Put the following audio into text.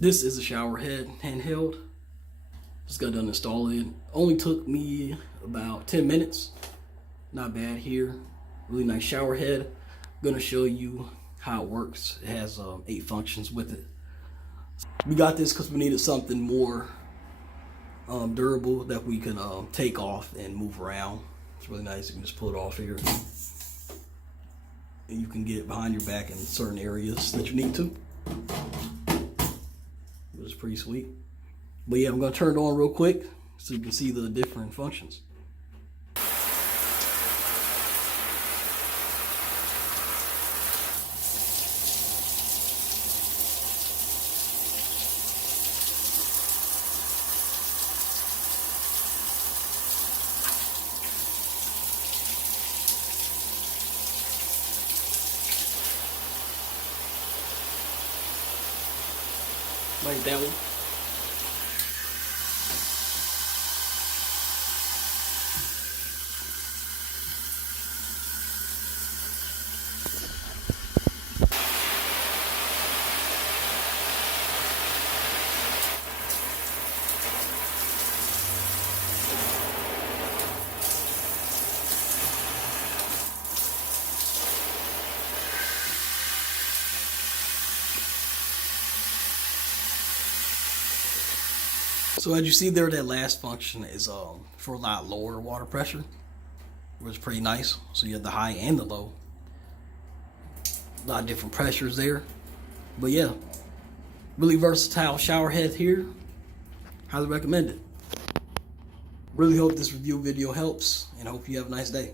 This is a Showerhead handheld. Just got done installing it. Only took me about 10 minutes. Not bad here. Really nice Showerhead. Gonna show you how it works. It has 8 functions with it. We got this because we needed something more durable that we can take off and move around. It's really nice. You can just pull it off here. And you can get it behind your back in certain areas that you need to. It's pretty sweet. But yeah, I'm gonna turn it on real quick so you can see the different functions. Like that one. So as you see there, that last function is for a lot lower water pressure, which is pretty nice. So you have the high and the low. A lot of different pressures there. But yeah, really versatile shower head here. Highly recommend it. Really hope this review video helps, and I hope you have a nice day.